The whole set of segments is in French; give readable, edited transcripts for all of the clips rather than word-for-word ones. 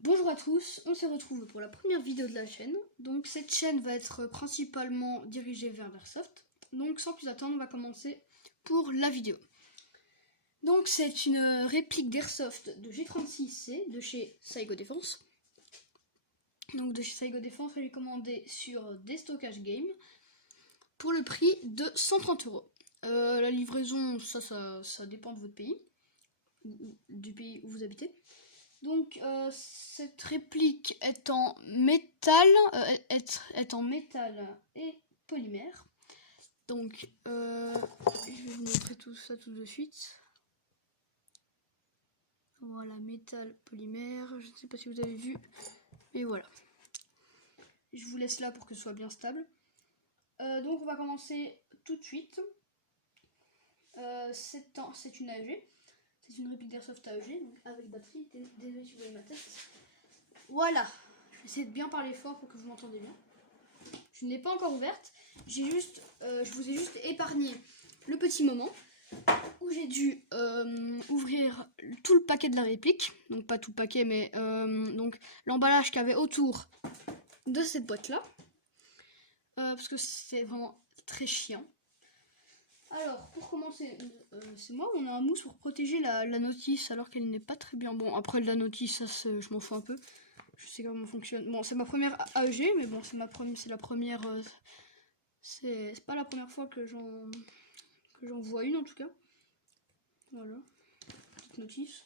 Bonjour à tous, on se retrouve pour la première vidéo de la chaîne. Donc cette chaîne va être principalement dirigée vers l'airsoft. Donc sans plus attendre, on va commencer pour la vidéo. Donc c'est une réplique d'airsoft de G36C de chez Saigo Defense. Donc de chez Saigo Defense, elle est commandée sur Déstockage Game pour le prix de 130 €. La livraison, ça dépend de votre pays, du pays où vous habitez. Donc cette réplique est en métal, et polymère. Donc je vais vous montrer tout ça tout de suite. Voilà, métal, polymère. Je ne sais pas si vous avez vu, mais voilà. Je vous laisse là pour que ce soit bien stable. Donc on va commencer tout de suite. C'est une AEG. C'est une réplique d'airsoft AEG, donc avec batterie. Désolé si vous voyez ma tête. Voilà. Je vais essayer de bien parler fort pour que vous m'entendez bien. Je ne l'ai pas encore ouverte. Je vous ai juste épargné le petit moment où j'ai dû ouvrir tout le paquet de la réplique. Donc pas tout le paquet, mais donc l'emballage qu'il y avait autour de cette boîte-là. Parce que c'est vraiment très chiant. Alors, pour commencer, c'est moi, on a un mousse pour protéger la notice alors qu'elle n'est pas très bien. Bon, après la notice, ça, je m'en fous un peu. Je sais comment fonctionne. Bon, c'est ma première AEG, mais bon, c'est la première. C'est pas la première fois que j'en vois une en tout cas. Voilà, petite notice,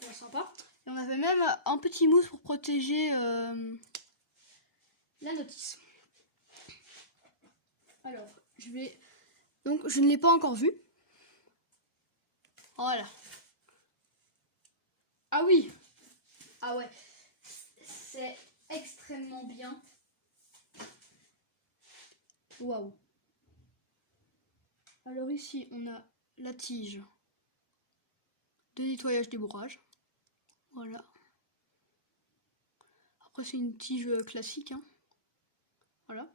c'est sympa. Et on avait même un petit mousse pour protéger la notice. Alors, donc je ne l'ai pas encore vue. Voilà. Ah oui. Ah ouais. C'est extrêmement bien. Waouh. Alors ici, on a la tige de nettoyage des bourrages. Voilà. Après, c'est une tige classique. Hein. Voilà.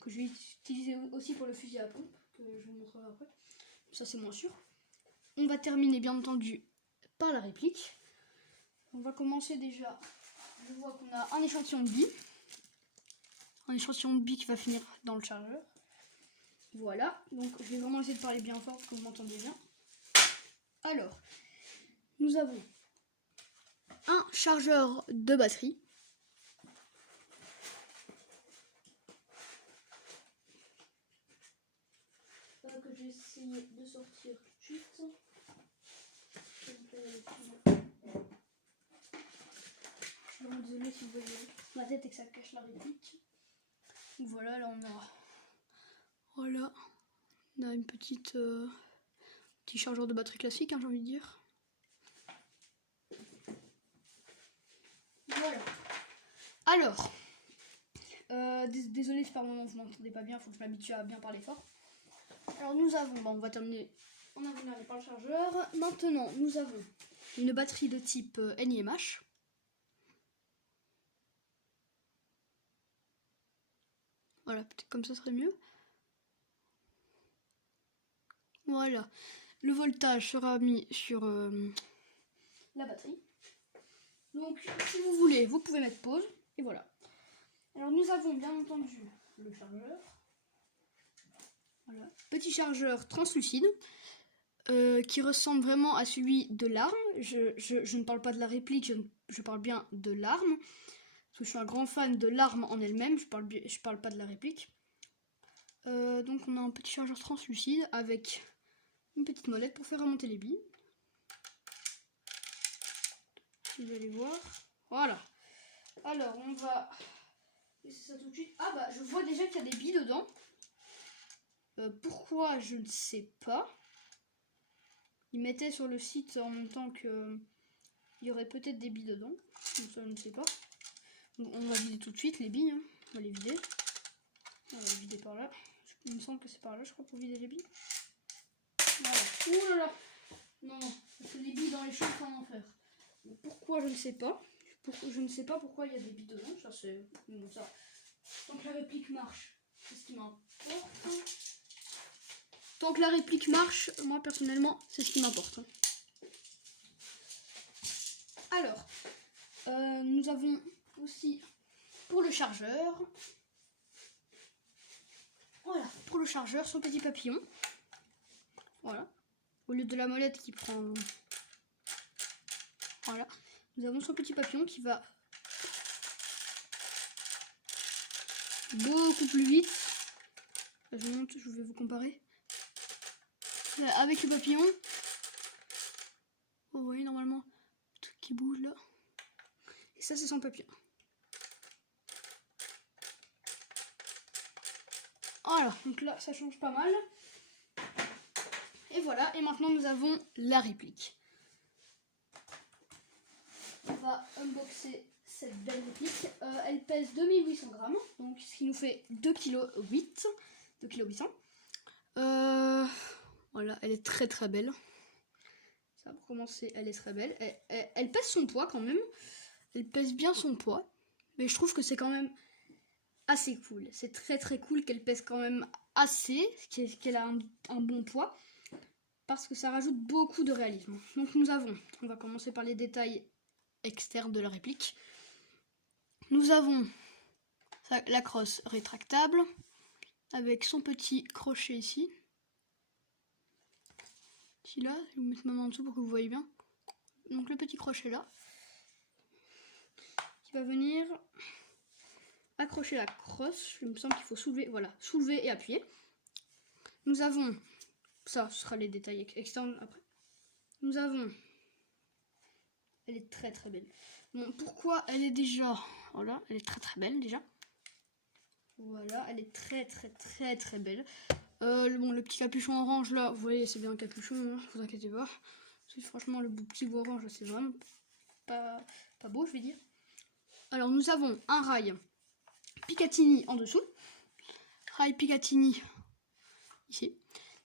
Que je vais utiliser aussi pour le fusil à pompe, que je vous montrerai après. Ça, c'est moins sûr. On va terminer, bien entendu, par la réplique. On va commencer déjà. Je vois qu'on a un échantillon de billes. Un échantillon de billes qui va finir dans le chargeur. Voilà. Donc, je vais vraiment essayer de parler bien fort pour que vous m'entendiez bien. Alors, nous avons un chargeur de batterie. Que je vais essayer de sortir tout de suite. Je suis vraiment désolée si vous voyez ma tête et que ça cache la réplique. Donc voilà, là on a. Voilà. On a une petite. Petit chargeur de batterie classique, hein, j'ai envie de dire. Voilà. Alors. Désolé si par moment vous m'entendez pas bien, il faut que je m'habitue à bien parler fort. Alors nous avons, on va terminer, on a terminé par le chargeur. Maintenant nous avons une batterie de type NIMH. Voilà, peut-être comme ça serait mieux. Voilà, le voltage sera mis sur la batterie. Donc si vous voulez, vous pouvez mettre pause. Et voilà. Alors nous avons bien entendu le chargeur. Voilà. Petit chargeur translucide. Qui ressemble vraiment à celui de l'arme. Je ne parle pas de la réplique, je parle bien de l'arme. Parce que je suis un grand fan de l'arme en elle-même, je parle pas de la réplique. Donc on a un petit chargeur translucide avec une petite molette pour faire remonter les billes. Vous allez voir. Voilà. Alors on va laisser ça tout de suite. Ah bah je vois déjà qu'il y a des billes dedans. Pourquoi je ne sais pas. Ils mettaient sur le site en même temps que il y aurait peut-être des billes dedans. Donc ça je ne sais pas. Donc, on va vider tout de suite les billes. Hein. On va les vider. On va les vider par là. Il me semble que c'est par là, je crois, pour vider les billes. Voilà. Ouh là là. Non, non. Parce que les billes dans les champs, c'est un enfer. Pourquoi, je ne sais pas. Je ne sais pas pourquoi il y a des billes dedans. Ça, c'est. Bon, ça. Tant que la réplique marche, c'est ce qui m'importe. Tant que la réplique marche, moi personnellement, c'est ce qui m'importe. Alors, Nous avons aussi pour le chargeur. Voilà, pour le chargeur, son petit papillon. Voilà. Au lieu de la molette qui prend... Voilà. Nous avons son petit papillon qui va beaucoup plus vite. Là, je monte, je vais vous comparer. Là, avec le papillon. Vous voyez normalement le truc qui bouge là. Et ça, c'est son papillon. Voilà, donc là, ça change pas mal. Et voilà, et maintenant nous avons la réplique. On va unboxer cette belle réplique. Elle pèse 2800 grammes, donc ce qui nous fait 2,8 kg. Voilà, elle est très très belle. Ça, pour commencer, elle est très belle. Elle pèse son poids quand même. Elle pèse bien son poids. Mais je trouve que c'est quand même assez cool. C'est très très cool qu'elle pèse quand même assez, qu'elle a un bon poids. Parce que ça rajoute beaucoup de réalisme. Donc nous avons, on va commencer par les détails externes de la réplique. Nous avons la crosse rétractable avec son petit crochet ici. Ici là, je vais vous mettre ma main en dessous pour que vous voyez bien. Donc le petit crochet là, qui va venir accrocher la crosse. Il me semble qu'il faut soulever, voilà, soulever et appuyer. Nous avons, ça ce sera les détails externes après. Nous avons, elle est très très belle. Bon, pourquoi elle est déjà, voilà, elle est très très belle déjà. Voilà, elle est très très très très belle. Bon, le petit capuchon orange là, vous voyez, c'est bien un capuchon, hein, vous inquiétez pas. Parce que franchement, le petit bout orange, c'est vraiment pas beau, je vais dire. Alors, nous avons un rail Picatinny en dessous. Rail Picatinny ici.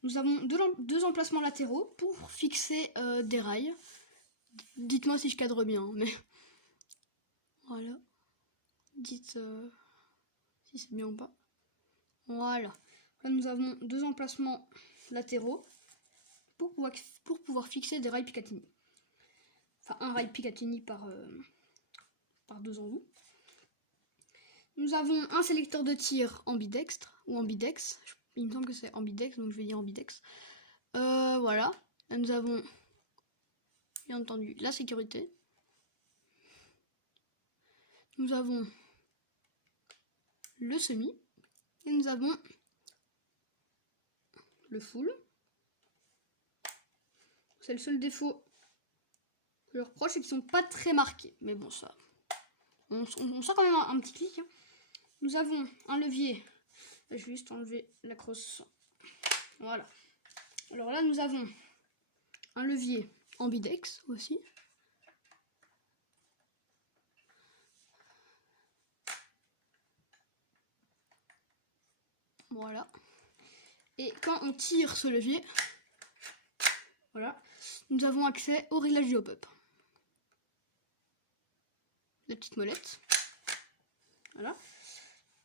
Nous avons deux emplacements latéraux pour fixer des rails. Dites-moi si je cadre bien, mais voilà. Dites si c'est bien ou pas. Voilà. Là, nous avons deux emplacements latéraux pour pouvoir fixer des rails Picatinny. Enfin, un rail Picatinny par deux embouts. Nous avons un sélecteur de tir ambidextre ou ambidex. Il me semble que c'est ambidex, donc je vais dire ambidex. Voilà. Là, nous avons bien entendu la sécurité. Nous avons le semi. Et nous avons le full. C'est le seul défaut que je leur reproche, c'est qu'ils sont pas très marqués. Mais bon, ça, on sent quand même un petit clic. Hein. Nous avons un levier. Je vais juste enlever la crosse. Voilà. Alors là, nous avons un levier ambidex aussi. Voilà. Et quand on tire ce levier, voilà, nous avons accès au réglage du hop-up. La petite molette. Voilà.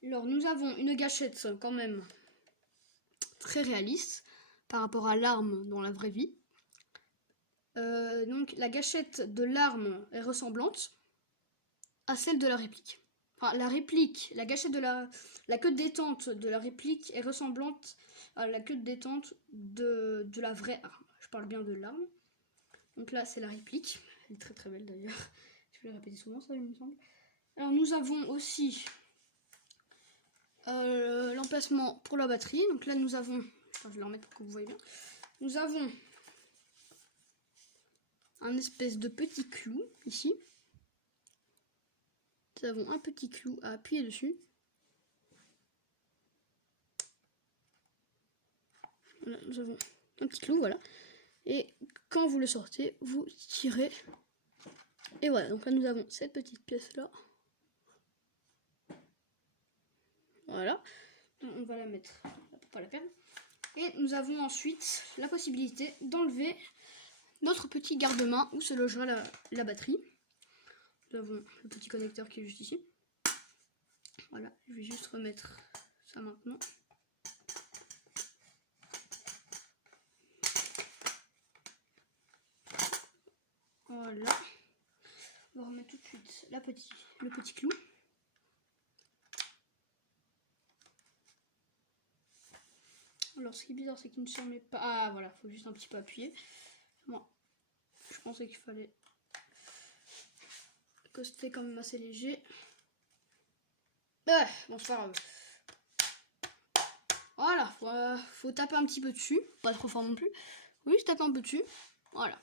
Alors nous avons une gâchette quand même très réaliste par rapport à l'arme dans la vraie vie. Donc la gâchette de l'arme est ressemblante à celle de la réplique. Enfin, la gâchette de la queue de détente de la réplique est ressemblante à la queue de détente de la vraie arme. Je parle bien de l'arme. Donc là, c'est la réplique. Elle est très très belle d'ailleurs. Je vais la répéter souvent, ça, il me semble. Alors, nous avons aussi l'emplacement pour la batterie. Donc là, nous avons... Attends, je vais le remettre pour que vous voyez bien. Nous avons un espèce de petit clou ici. Nous avons un petit clou à appuyer dessus. Voilà, nous avons un petit clou, voilà. Et quand vous le sortez, vous tirez. Et voilà, donc là nous avons cette petite pièce là. Voilà. Donc on va la mettre là pour pas la perdre. Et nous avons ensuite la possibilité d'enlever notre petit garde-main où se logera la batterie. Nous avons le petit connecteur qui est juste ici. Voilà, je vais juste remettre ça maintenant. Voilà. On va remettre tout de suite le petit clou. Alors ce qui est bizarre, c'est qu'il ne se remet pas. Ah voilà, faut juste un petit peu appuyer. Moi, je pensais qu'il fallait que c'était quand même assez léger. Bon, c'est pas grave. Voilà, faut taper un petit peu dessus, pas trop fort non plus. Oui, je tape un peu dessus. Voilà.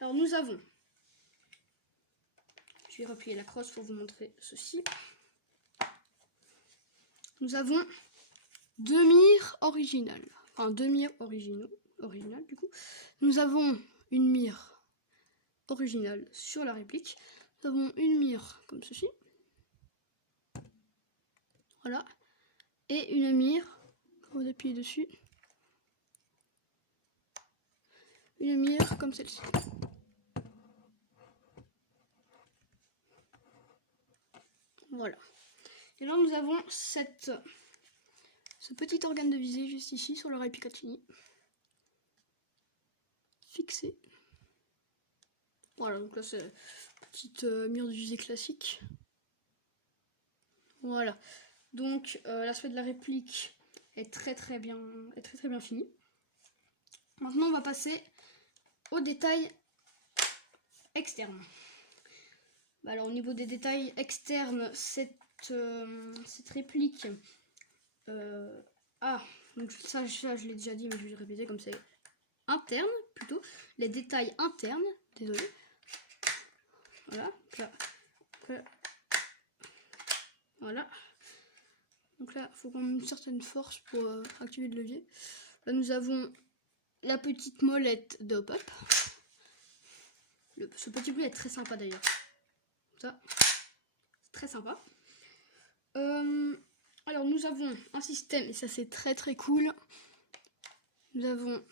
Alors nous avons. Je vais replier la crosse pour vous montrer ceci. Nous avons 2 mires originales. Enfin, 2 mires originales du coup. Nous avons une mire originale sur la réplique. Nous avons une mire comme ceci. Voilà. Et une mire, quand vous appuyez dessus, une mire comme celle-ci. Voilà. Et là, nous avons ce petit organe de visée juste ici, sur l'oreille Picatinny. Fixé. Voilà, donc là, c'est petite mire de visée classique. Voilà. Donc, l'aspect de la réplique est très bien fini. Maintenant, on va passer aux détails externes. Alors, au niveau des détails externes, cette réplique... donc ça je l'ai déjà dit, mais je vais le répéter comme c'est interne, plutôt. Les détails internes, désolé. Voilà. Voilà. Donc là, il faut quand même une certaine force pour activer le levier. Là, nous avons la petite molette de hop-up. Ce petit bleu est très sympa d'ailleurs. Ça, c'est très sympa. Alors, nous avons un système, et ça c'est très cool. Nous avons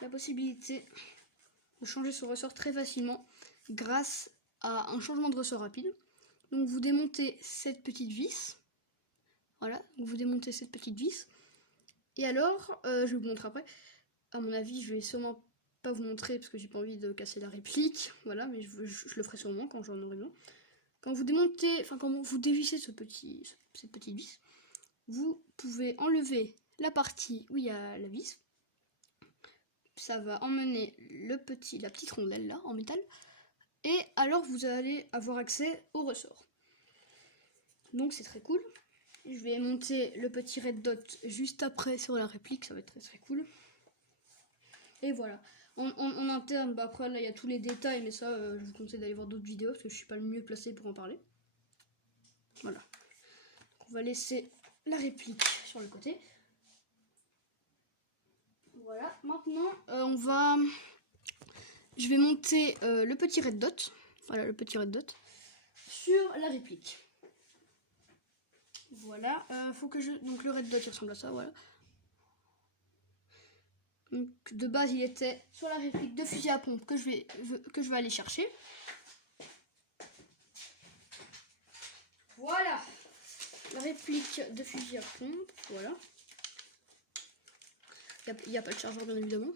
la possibilité de changer ce ressort très facilement grâce à un changement de ressort rapide. Donc vous démontez cette petite vis. Voilà, vous démontez cette petite vis. Et alors, je vais vous montrer après. À mon avis, je vais sûrement pas vous montrer parce que j'ai pas envie de casser la réplique. Voilà, mais je le ferai sûrement quand j'en aurai besoin. Quand vous démontez, enfin quand vous dévissez cette petite vis, vous pouvez enlever la partie où il y a la vis. Ça va emmener la petite rondelle là en métal. Et alors vous allez avoir accès au ressort. Donc c'est très cool. Je vais monter le petit red dot juste après sur la réplique, ça va être très cool. Et voilà. En interne, après là il y a tous les détails, mais ça je vous conseille d'aller voir d'autres vidéos parce que je suis pas le mieux placé pour en parler. Voilà. Donc, on va laisser la réplique sur le côté. Voilà. Maintenant je vais monter le petit red dot. Voilà le petit red dot sur la réplique. Voilà, faut que donc le red dot il ressemble à ça, voilà. Donc de base il était sur la réplique de fusil à pompe que je vais aller chercher. Voilà, la réplique de fusil à pompe, voilà. Il n'y a pas de chargeur bien évidemment.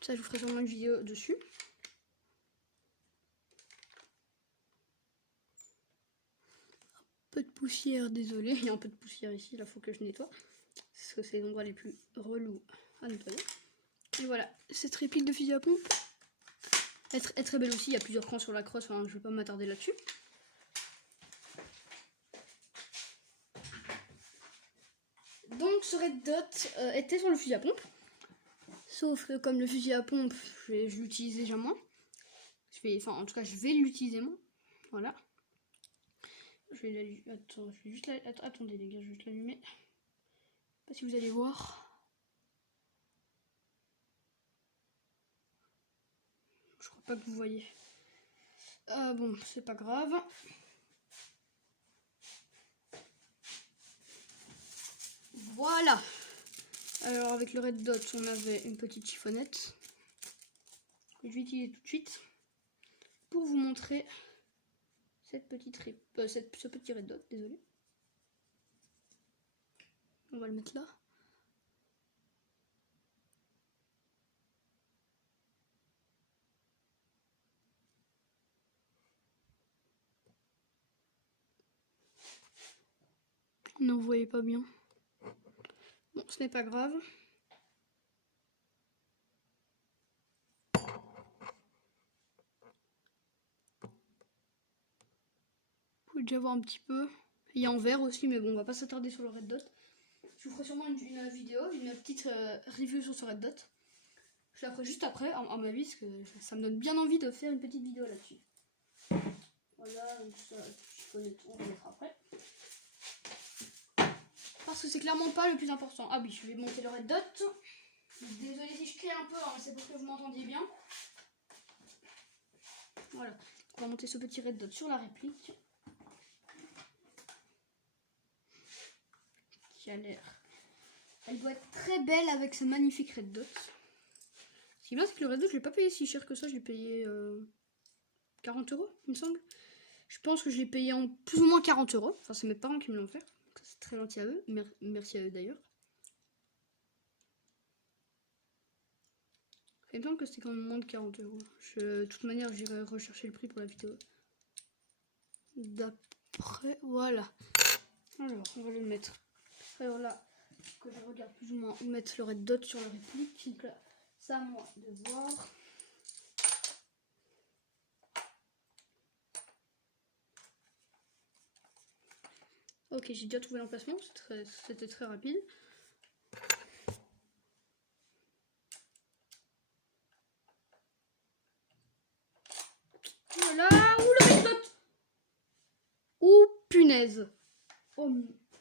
Ça je vous ferai sûrement une vidéo dessus. Un peu de poussière, désolé, il y a un peu de poussière ici, là faut que je nettoie. Parce que c'est les endroits les plus relous à nettoyer. Et voilà, cette réplique de fusil à pompe est très belle aussi, il y a plusieurs crans sur la crosse, enfin, je ne vais pas m'attarder là-dessus. Donc ce red dot était sur le fusil à pompe. Sauf que comme le fusil à pompe, je l'utilise déjà moins. En tout cas, je vais l'utiliser moins. Voilà. Attendez les gars, je vais juste l'allumer. Je sais pas si vous allez voir. Je crois pas que vous voyez. Bon, c'est pas grave. Voilà. Alors avec le red dot, on avait une petite chiffonnette que je vais utiliser tout de suite pour vous montrer ce petit red dot. Désolé. On va le mettre là. Ne vous voyez pas bien. Bon, ce n'est pas grave. Vous pouvez déjà voir un petit peu. Il y a en vert aussi, mais bon, on va pas s'attarder sur le red dot. Je vous ferai sûrement une vidéo, une petite review sur ce red dot. Je la ferai juste après, à ma avis, parce que ça me donne bien envie de faire une petite vidéo là-dessus. Voilà, donc ça, on va le mettre après. Parce que c'est clairement pas le plus important. Ah oui, je vais monter le red dot. Désolée si je crie un peu, hein, c'est pour que vous m'entendiez bien. Voilà, on va monter ce petit red dot sur la réplique. Qui a l'air... Elle doit être très belle avec ce magnifique red dot. Ce qui est bien, c'est que le red dot, je l'ai pas payé si cher que ça. Je l'ai payé 40 €, il me semble. Je pense que je l'ai payé en plus ou moins 40 €. Enfin, c'est mes parents qui me l'ont fait. C'est très gentil à eux. Merci à eux d'ailleurs. Il me semble que c'était quand même moins de 40 €. De toute manière, j'irai rechercher le prix pour la vidéo. D'après, voilà. Alors, on va le mettre. Alors là, que je regarde plus ou moins où mettre le red dot sur la réplique. Donc là, c'est à moi de voir. Ok, j'ai déjà trouvé l'emplacement, c'était très rapide. Voilà, ouh le red dot. Ouh punaise. Oh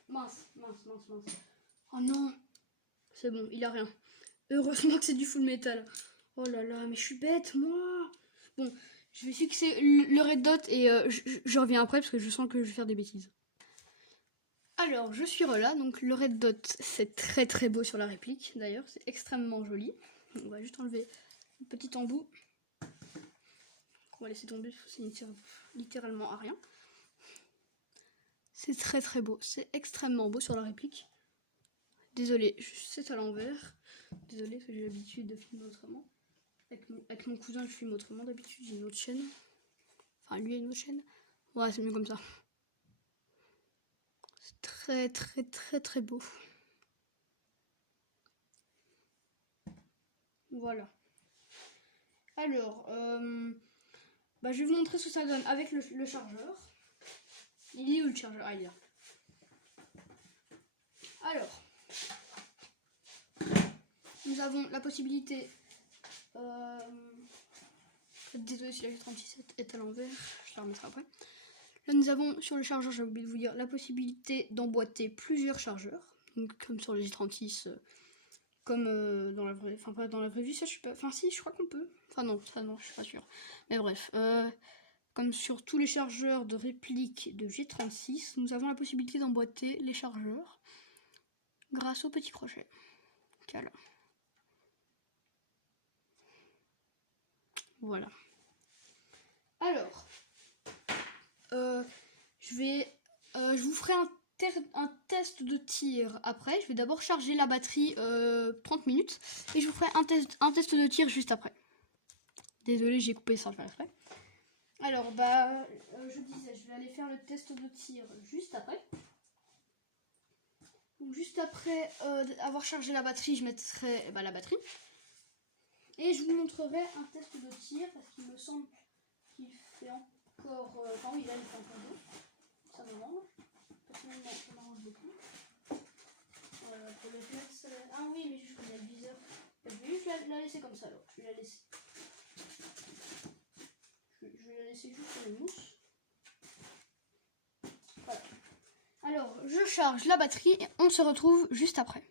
mince. Oh non. C'est bon, il a rien. Heureusement que c'est du full metal. Oh là là, mais je suis bête, moi. Bon, je vais fixer le red dot et je reviens après parce que je sens que je vais faire des bêtises. Alors, je suis là, donc le red dot, c'est très très beau sur la réplique, d'ailleurs, c'est extrêmement joli. On va juste enlever le petit embout. On va laisser tomber, ça ne sert littéralement à rien. C'est très très beau, c'est extrêmement beau sur la réplique. Désolée, c'est à l'envers. Désolée, parce que j'ai l'habitude de filmer autrement. Avec mon cousin, je filme autrement d'habitude, j'ai une autre chaîne. Enfin, lui a une autre chaîne. Ouais, c'est mieux comme ça. C'est très très très très beau. Voilà. Alors, je vais vous montrer ce que ça donne avec le chargeur. Il est où le chargeur? Ah, il est là. Alors, nous avons la possibilité... Désolé si la G36 est à l'envers, je la remettrai après. Là, nous avons sur le chargeur, j'ai oublié de vous dire, la possibilité d'emboîter plusieurs chargeurs. Donc, comme sur les G36, comme dans la vraie... Enfin, pas dans la vraie vie, ça je suis pas... Enfin, si, je crois qu'on peut. Enfin, non, ça non, je suis pas sûre. Mais bref, comme sur tous les chargeurs de réplique de G36, nous avons la possibilité d'emboîter les chargeurs grâce au petit crochet. Voilà. Voilà. Alors, je vous ferai un test de tir après. Je vais d'abord charger la batterie 30 minutes et je vous ferai un test de tir juste après. Désolée, j'ai coupé sans le faire exprès. Alors, je disais, je vais aller faire le test de tir juste après. Donc, juste après avoir chargé la batterie, je mettrai la batterie. Et je vous montrerai un test de tir parce qu'il me semble qu'il fait encore... Enfin oui, là il fait encore beau. Ça me rend. Personnellement, ça m'arrange beaucoup. Pour le réflexe... Ah oui, mais juste comme il y a le viseur. Je vais juste la laisser comme ça alors. Je vais la laisser. Je vais la laisser juste sur les mousses. Voilà. Alors, je charge la batterie et on se retrouve juste après.